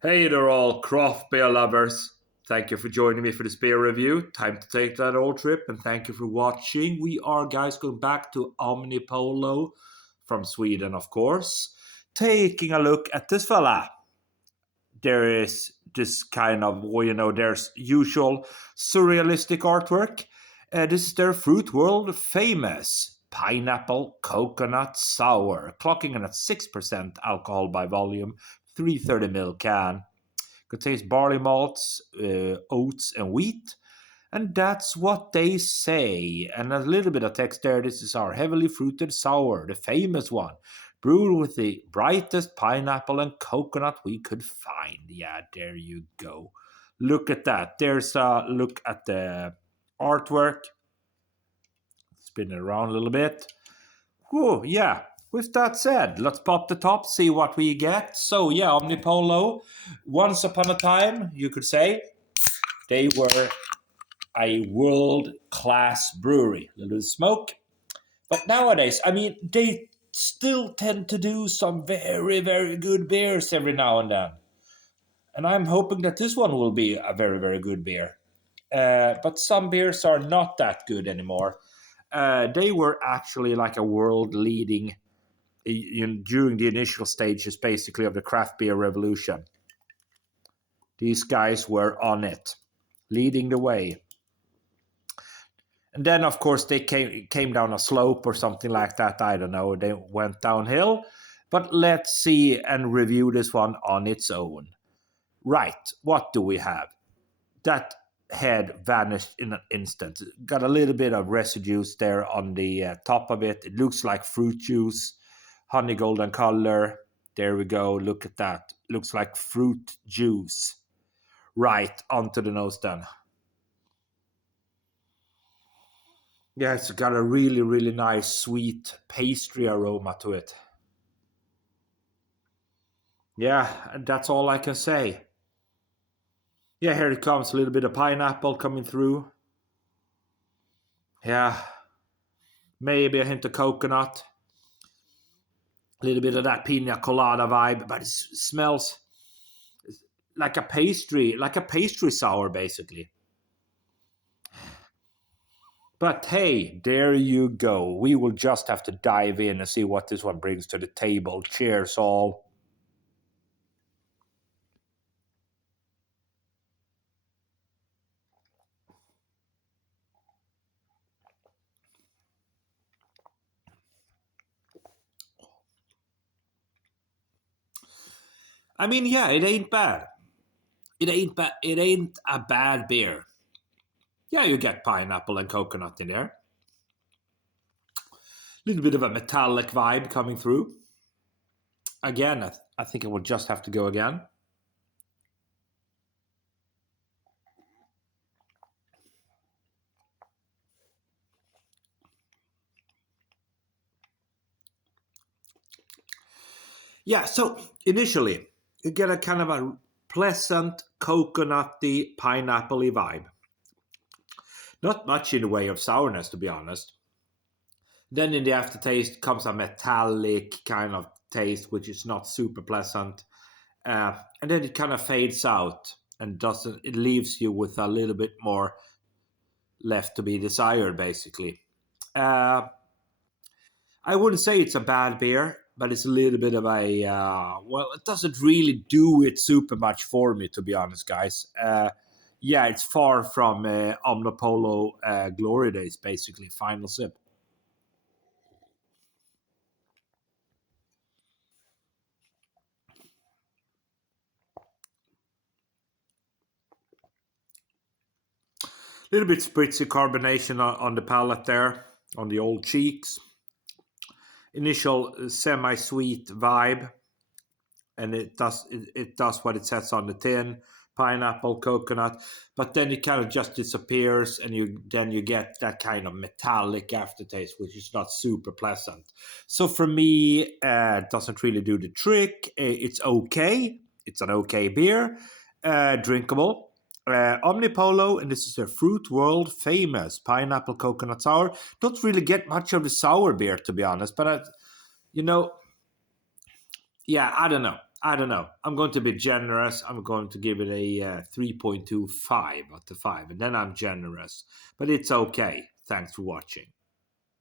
Hey there, all craft beer lovers. Thank you for joining me for this beer review. Time to take that old trip, and thank you for watching. We are, guys, going back to Omnipollo from Sweden, of course. Taking a look at this fella. There is this kind of, there's usual surrealistic artwork. This is their fruit world famous pineapple coconut sour, clocking in at 6% alcohol by volume, 330 ml can. Contains barley malts, oats, and wheat. And that's what they say. And a little bit of text there. This is our heavily fruited sour, the famous one, brewed with the brightest pineapple and coconut we could find. Yeah, there you go. Look at that. There's a look at the artwork. Spin it around a little bit. Whew, yeah. With that said, let's pop the top, see what we get. So, yeah, Omnipollo, once upon a time, you could say, they were a world-class brewery. A little smoke. But nowadays, they still tend to do some very, very good beers every now and then. And I'm hoping that this one will be a very, very good beer. But some beers are not that good anymore. They were actually like a world-leading during the initial stages, basically, of the craft beer revolution. These guys were on it, leading the way. And then, of course, they came down a slope or something like that. I don't know. They went downhill. But let's see and review this one on its own. Right, what do we have? That head vanished in an instant. Got a little bit of residues there on the top of it. It looks like fruit juice, honey golden color. There we go. Look at that. Looks like fruit juice. Right, onto the nose then. Yeah, it's got a really, really nice sweet pastry aroma to it. Yeah, and that's all I can say. Yeah, here it comes. A little bit of pineapple coming through. Yeah, maybe a hint of coconut. A little bit of that pina colada vibe, but it smells like a pastry sour, basically. But hey, there you go. We will just have to dive in and see what this one brings to the table. Cheers, all. Yeah, it ain't bad. It ain't bad. It ain't a bad beer. Yeah, you get pineapple and coconut in there. A little bit of a metallic vibe coming through. Again, I think it will just have to go again. Yeah, so initially, you get a kind of a pleasant, coconutty, pineapple-y vibe. Not much in the way of sourness, to be honest. Then in the aftertaste comes a metallic kind of taste, which is not super pleasant. And then it kind of fades out and doesn't. It leaves you with a little bit more left to be desired, basically. Uh, I wouldn't say it's a bad beer, but it's a little bit of a it doesn't really do it super much for me, to be honest, guys. Yeah, it's far from Omnipollo Glory Days, basically. Final sip. A little bit spritzy carbonation on the palate there, on the old cheeks. Initial semi-sweet vibe, and it does what it says on the tin: pineapple, coconut. But then it kind of just disappears, and you get that kind of metallic aftertaste, which is not super pleasant. So for me, it doesn't really do the trick. It's okay. It's an okay beer, drinkable. Omnipollo, and this is their fruit world famous pineapple coconut sour. Don't really get much of the sour beer, to be honest, but you know, yeah, I don't know. I don't know. I'm going to be generous. I'm going to give it a 3.25 out of 5. And then I'm generous. But it's okay. Thanks for watching.